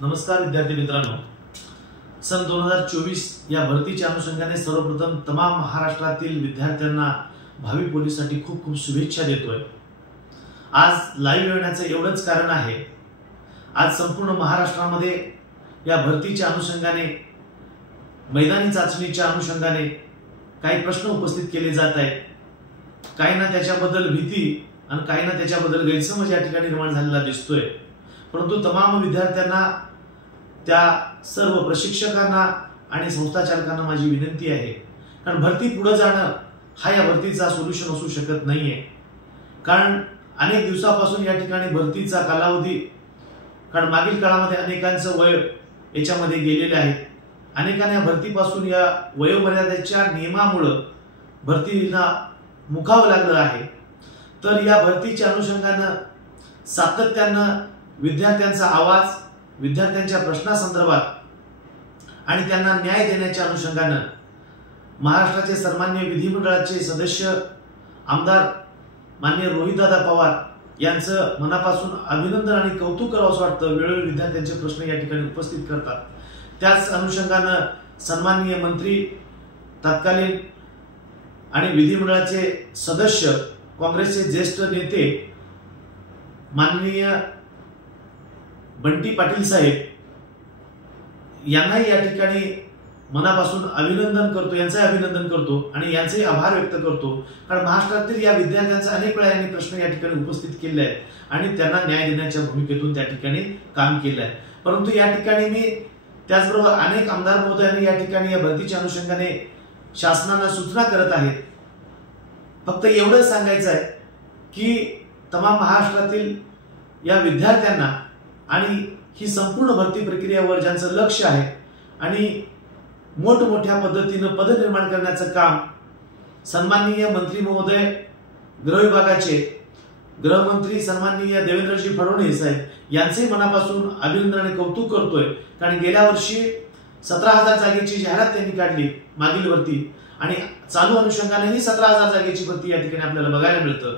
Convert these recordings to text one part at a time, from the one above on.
नमस्कार विद्यार्थी मित्रांनो, सन 2024 या भरतीच्या अनुषंगाने सर्वप्रथम तमाम महाराष्ट्रातील विद्यार्थ्यांना भावी पोलीससाठी खूप खूप शुभेच्छा देतोय। आज लाईव्ह येण्याचं एवढंच कारण आहे, आज संपूर्ण महाराष्ट्रामध्ये या भरतीच्या अनुषंगाने मैदानी चाचणीच्या अनुषंगाने काही प्रश्न उपस्थित केले जात आहेत। काही ना त्याच्याबद्दल भीती आणि काही ना त्याच्याबद्दल गैरसमज या ठिकाणी निर्माण झालेला दिसतोय। परंतु तमाम विद्यार्थ्यांना, त्या सर्व प्रशिक्षकांना आणि संस्था चालकांना माझी विनंती आहे, कारण भरती पुढे जाणं हा या भरतीचा सोल्युशन असू शकत नाहीये। कारण अनेक दिवसापासून या ठिकाणी भरतीचा कालावधी, कारण मागील काळामध्ये अनेकांचं वय याच्यामध्ये गेलेले आहे। अनेकांना भरतीपासून या वयोमर्यादेच्या नियमामुळे भरतीला मुकावं लागलं आहे। तर या भरतीच्या अनुषंगाने सातत्यानं विद्यार्थ्यांचा आवाज, विद्यार्थ्यांच्या प्रश्नासंदर्भात आणि त्यांना न्याय देण्याच्या अनुषंगाने महाराष्ट्राचे सन्माननीय विधिमंडळाचे सदस्य आमदार माननीय रोहितदादा पवार यांचं मनापासून अभिनंदन आणि कौतुक करावंसं वाटतं। वेळोवेळी विद्यार्थ्यांचे प्रश्न या ठिकाणी उपस्थित करतात। त्याच अनुषंगाने सन्माननीय मंत्री, तत्कालीन आणि विधिमंडळाचे सदस्य, काँग्रेसचे ज्येष्ठ नेते माननीय बंटी पाटील साहेब यांनाही या ठिकाणी मनापासून अभिनंदन करतो, यांचे अभिनंदन करतो आणि यांचे आभार व्यक्त करतो। कारण महाराष्ट्रातील या विद्यार्थ्यांचा अनेक वेळा यांनी प्रश्न या ठिकाणी उपस्थित केले आहेत आणि त्यांना न्याय देण्याच्या भूमिकेतून त्या ठिकाणी काम केलं आहे। परंतु या ठिकाणी मी त्याचबरोबर अनेक आमदार महोदयांनी या ठिकाणी या भरतीच्या अनुषंगाने शासनाला सूचना करत आहेत। फक्त एवढंच सांगायचं आहे की तमाम महाराष्ट्रातील या विद्यार्थ्यांना आणि ही संपूर्ण भरती प्रक्रियेवर ज्यांचं लक्ष आहे आणि मोठमोठ्या पद्धतीने पद निर्माण करण्याचं काम सन्माननीय मंत्री महोदय, गृह विभागाचे गृहमंत्री सन्माननीय देवेंद्रजी फडणवीस साहेब यांचे मनापासून अभिनंदन आणि कौतुक करतोय। कारण गेल्या वर्षी 17,000 जागेची जाहिरात त्यांनी काढली मागील भरती आणि चालू अनुषंगानेही 17,000 जागेची भरती या ठिकाणी आपल्याला बघायला मिळतं।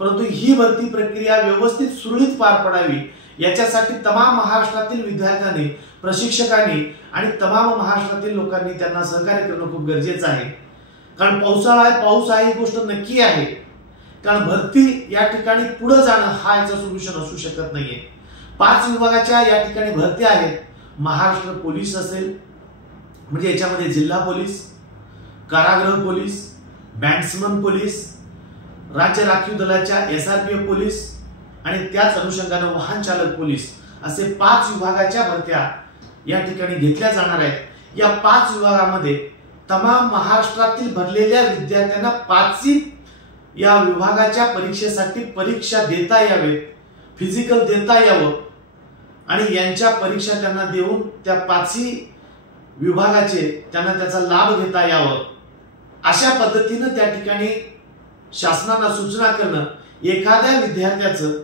परंतु ही भरती प्रक्रिया व्यवस्थित सुरळीत पार पडावी याच्यासाठी तमाम महाराष्ट्रातील विद्यार्थ्यांनी, प्रशिक्षकांनी आणि तमाम महाराष्ट्रातील लोकांनी त्यांना सहकार्य करणं खूप गरजेचं आहे। कारण पावसाळा आहे, पाऊस आहे, ही गोष्ट नक्की आहे। कारण भरती या ठिकाणी पुढे जाणं हा याचा सोल्युशन असू शकत नाहीये। 5 विभागाच्या या ठिकाणी भरती आहेत। महाराष्ट्र पोलीस असेल, म्हणजे याच्यामध्ये जिल्हा पोलीस, कारागृह पोलीस, बँड्समन पोलीस, राज्य राखीव दलाच्या SRPF पोलीस आणि त्याच अनुषंगाने वाहन चालक पोलीस, असे 5 विभागाच्या भरत्या या ठिकाणी घेतल्या जाणार आहेत। या 5 विभागामध्ये तमाम महाराष्ट्रातील भरलेल्या विद्यार्थ्यांना 5 या विभागाच्या परीक्षेसाठी परीक्षा देता यावेत, फिजिकल देता यावं आणि यांच्या परीक्षा त्यांना देऊन त्या 5 विभागाचे त्यांना त्याचा लाभ घेता यावं, अशा पद्धतीने त्या ठिकाणी शासनाला सूचना करणं। एखाद्या विद्यार्थ्याचं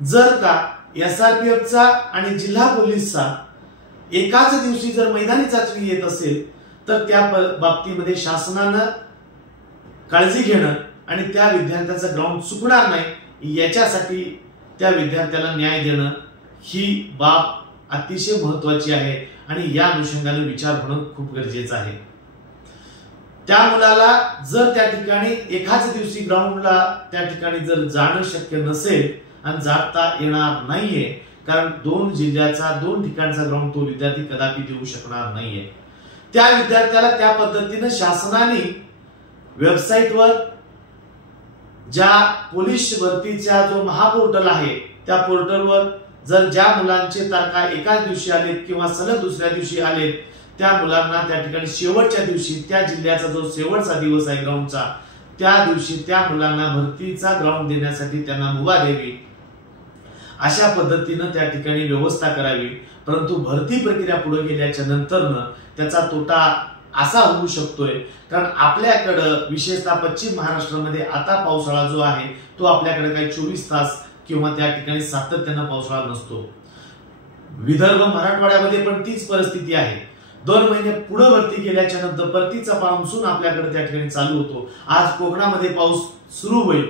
जर का SRPFचा आणि जिल्हा पोलीसचा एकाच दिवशी जर मैदानी चाचणी येत असेल तर त्या बाबतीमध्ये शासनानं काळजी घेणं आणि त्या विद्यार्थ्याचं ग्राउंड चुकणार नाही याच्यासाठी त्या विद्यार्थ्याला न्याय देणं ही बाब अतिशय महत्त्वाची आहे आणि या अनुषंगाने विचार होणं खूप गरजेचं आहे। त्या मुलाला जर त्या ठिकाणी एकाच दिवशी ग्राउंडला त्या ठिकाणी जर जाणं शक्य नसेल आणि जाता येणार नाहीये, कारण 2 जिल्ह्याचा 2 ठिकाणचा ग्राउंड तो विद्यार्थी कदापि देऊ शकणार नाहीये, त्या विद्यार्थ्याला त्या पद्धतीने शासनाने वेबसाईटवर ज्या पोलीस भरतीचा जो महापोर्टल आहे त्या पोर्टलवर जर ज्या मुलांचे तारखा एकाच दिवशी आलेत किंवा सलग दुसऱ्या दिवशी आलेत, त्या मुलांना त्या ठिकाणी शेवटच्या दिवशी त्या जिल्ह्याचा जो शेवटचा दिवस आहे ग्राउंडचा, त्या दिवशी त्या मुलांना भरतीचा ग्राउंड देण्यासाठी त्यांना मुभा द्यावी, अशा पद्धतीने त्या ठिकाणी व्यवस्था करावी। परंतु भरती प्रक्रिया पुढे गेल्याच्या नंतरनं त्याचा तोटा असा होऊ शकतोय, कारण आपल्याकडे विशेषतः पश्चिम महाराष्ट्रामध्ये आता पावसाळा जो आहे तो आपल्याकडे काही 24 तास किंवा त्या ठिकाणी सातत्याने पावसाळा नसतो। विदर्भ, मराठवाड्यामध्ये पण तीच परिस्थिती आहे। 2 महिने पुढे भरती गेल्याच्या नंतर परतीचा मान्सून आपल्याकडे त्या ठिकाणी चालू होतो। आज कोकणामध्ये पाऊस सुरू होईल,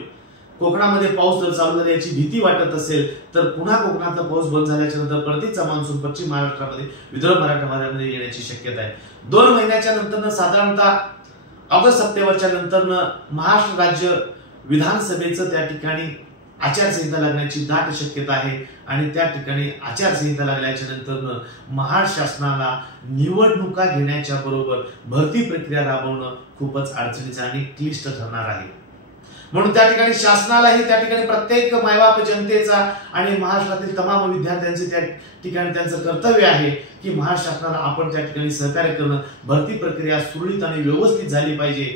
कोकणामध्ये पाऊस जर चालू झाल्याची भीती वाटत असेल तर पुन्हा कोकणातला पाऊस बंद झाल्याच्या नंतर परतीचा मान्सून पश्चिम महाराष्ट्रामध्ये विदर्भ मराठवाड्यामध्ये येण्याची शक्यता आहे। 2 महिन्याच्या नंतर साधारणतः ऑगस्ट सप्टेंबरच्या नंतर महाराष्ट्र राज्य विधानसभेचं त्या ठिकाणी आचारसंहिता लागण्याची दाट शक्यता आहे आणि त्या ठिकाणी आचारसंहिता लागल्याच्या नंतर महाराष्ट्र शासनाला निवडणुका घेण्याच्या बरोबर भरती प्रक्रिया राबवणं खूपच अडचणीचं आणि क्लिष्ट ठरणार आहे। म्हणून त्या ठिकाणी शासनालाही त्या ठिकाणी प्रत्येक मायबाप जनतेचा आणि महाराष्ट्रातील तमाम विद्यार्थ्यांचे त्या ठिकाणी त्यांचं कर्तव्य आहे की महाराष्ट्र शासनाला आपण त्या ठिकाणी सहकार्य करणं, भरती प्रक्रिया सुरळीत आणि व्यवस्थित झाली पाहिजे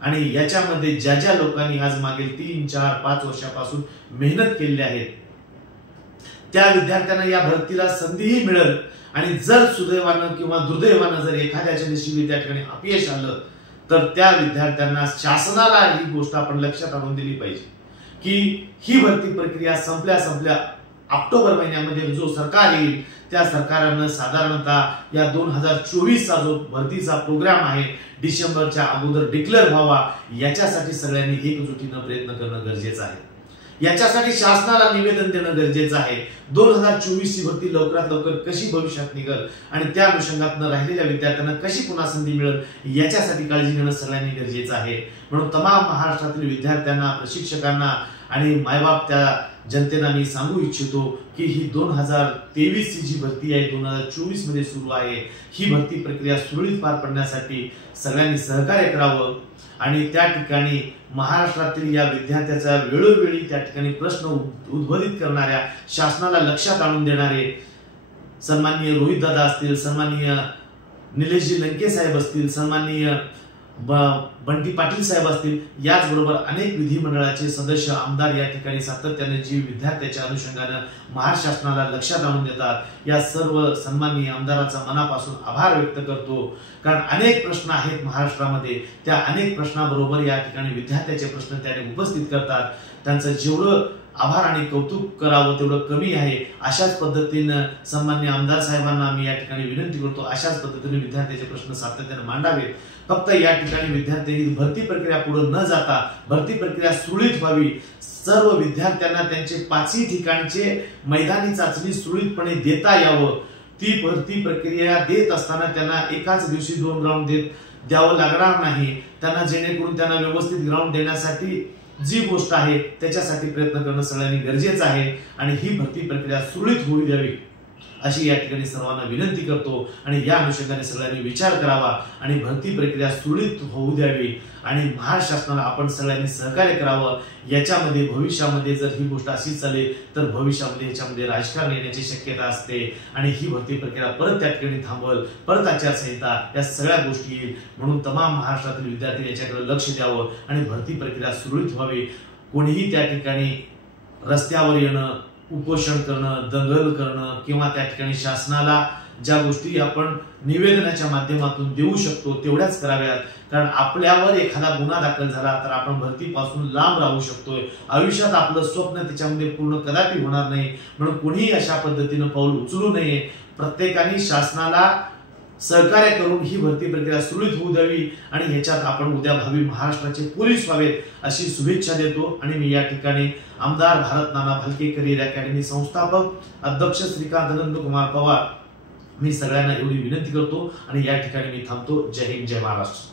आणि याच्यामध्ये ज्या ज्या लोकांनी आज मागील 3, 4, 5 वर्षापासून मेहनत केलेली आहे त्या विद्यार्थ्यांना या भरतीला संधीही मिळेल आणि जर सुदैवानं किंवा दुर्दैवानं जर एखाद्याच्या नशिबी त्या ठिकाणी अपयश आलं तर त्या विद्यार्थ्यांना शासनाला ही गोष्ट आपण लक्षात आणून दिली पाहिजे की ही भरती प्रक्रिया संपल्या ऑक्टोबर महिन्यामध्ये जो सरकार येईल त्या सरकारनं साधारणतः या 2024 चा जो भरतीचा प्रोग्राम आहे डिसेंबरच्या अगोदर डिक्लेअर व्हावा याच्यासाठी सगळ्यांनी एकजुटीनं प्रयत्न करणं गरजेचं आहे। याच्यासाठी शासनाला निवेदन देणं गरजेचं आहे। 2024 ची भरती लवकरात लवकर कशी भविष्यात निघेल आणि त्या अनुषंगातून राहिलेल्या विद्यार्थ्यांना कशी पुन्हा संधी मिळेल याच्यासाठी काळजी घेणं सगळ्यांनी गरजेचं आहे। म्हणून तमाम महाराष्ट्रातील विद्यार्थ्यांना, प्रशिक्षकांना आणि मायबाप त्या जनतेला मी सांगू इच्छितो की ही 2023 ची जी भरती आहे 2024 मध्ये सुरू आहे ही भरती प्रक्रिया सुरळीत पार पडण्यासाठी सगळ्यांनी सहकार्य करावं आणि त्या ठिकाणी महाराष्ट्रातील या विद्यार्थ्याचा वेळोवेळी त्या ठिकाणी प्रश्न उद्भवित करणाऱ्या, शासनाला लक्षात आणून देणारे सन्माननीय रोहित दादा असतील, सन्माननीय निलेशजी लंके साहेब असतील, सन्माननीय बंटी पाटील साहेब असतील, याचबरोबर अनेक विधिमंडळाचे सदस्य, आमदार या ठिकाणी सातत्याने जी विद्यार्थ्याच्या अनुषंगाने महाराष्ट्र शासनाला लक्षात आणून देतात या सर्व सन्माननीय आमदाराचा मनापासून आभार व्यक्त करतो। कारण अनेक प्रश्न आहेत महाराष्ट्रामध्ये, त्या अनेक प्रश्नाबरोबर या ठिकाणी विद्यार्थ्याचे प्रश्न त्याने उपस्थित करतात। त्यांचं जेवढं आभार आणि कौतुक करावं तेवढं कमी आहे। अशाच पद्धतीने सन्माननीय आमदार साहेबांना मी या ठिकाणी विनंती करतो अशाच पद्धतीने विद्यार्थ्याचे प्रश्न सातत्याने मांडावेत। फक्त या ठिकाणी विद्यार्थ्यांनी भरती प्रक्रिया पुढे न जाता भरती प्रक्रिया सुरळीत व्हावी, सर्व विद्यार्थ्यांना त्यांचे 5ही ठिकाणचे मैदानी चाचणी सुरळीतपणे देता यावं। ती भरती प्रक्रिया देत असताना त्यांना एकाच दिवशी 2 राऊंड द्यावं लागणार नाही, त्यांना जेणेकरून त्यांना व्यवस्थित ग्राउंड देण्यासाठी जी गोष्ट आहे त्याच्यासाठी प्रयत्न करणं सगळ्यांनी गरजेचं आहे आणि ही भरती प्रक्रिया सुरळीत होऊ द्यावी अशी या ठिकाणी सर्वांना विनंती करतो आणि या अनुषंगाने सगळ्यांनी विचार करावा आणि भरती प्रक्रिया सुरळीत होऊ द्यावी आणि महाराष्ट्र शासनाला आपण सगळ्यांनी सहकार्य करावं। याच्यामध्ये भविष्यामध्ये जर ही गोष्ट अशीच चालेल तर भविष्यामध्ये याच्यामध्ये राजकारण येण्याची शक्यता असते आणि ही भरती प्रक्रिया परत त्या ठिकाणी थांबल, परत आचारसंहिता या सगळ्या गोष्टी येईल। म्हणून तमाम महाराष्ट्रातील विद्यार्थी याच्याकडे लक्ष द्यावं आणि भरती प्रक्रिया सुरळीत व्हावी। कोणीही त्या ठिकाणी रस्त्यावर येणं, उपोषण करणं, दंगल करणं किंवा त्या ठिकाणी शासनाला ज्या गोष्टी आपण निवेदनाच्या माध्यमातून देऊ शकतो तेवढ्याच कराव्यात। कारण आपल्यावर एखादा गुन्हा दाखल झाला तर आपण भरतीपासून लांब राहू शकतोय, आयुष्यात आपलं स्वप्न त्याच्यामध्ये पूर्ण कदापि होणार नाही। म्हणून कोणीही अशा पद्धतीने पाऊल उचलू नये। प्रत्येकाने शासनाला सहकार्य करून ही भरती प्रक्रिया सुरळीत होऊ द्यावी आणि ह्याच्यात आपण उद्या भावी महाराष्ट्राचे पोलीस व्हावेत अशी शुभेच्छा देतो। आणि मी या ठिकाणी आमदार भारत नाना भालके करिअर अकॅडमी संस्थापक अध्यक्ष श्रीकांत आनंद कुमार पवार मी सगळ्यांना एवढी विनंती करतो आणि या ठिकाणी मी थांबतो। जय हिंद, जय महाराष्ट्र।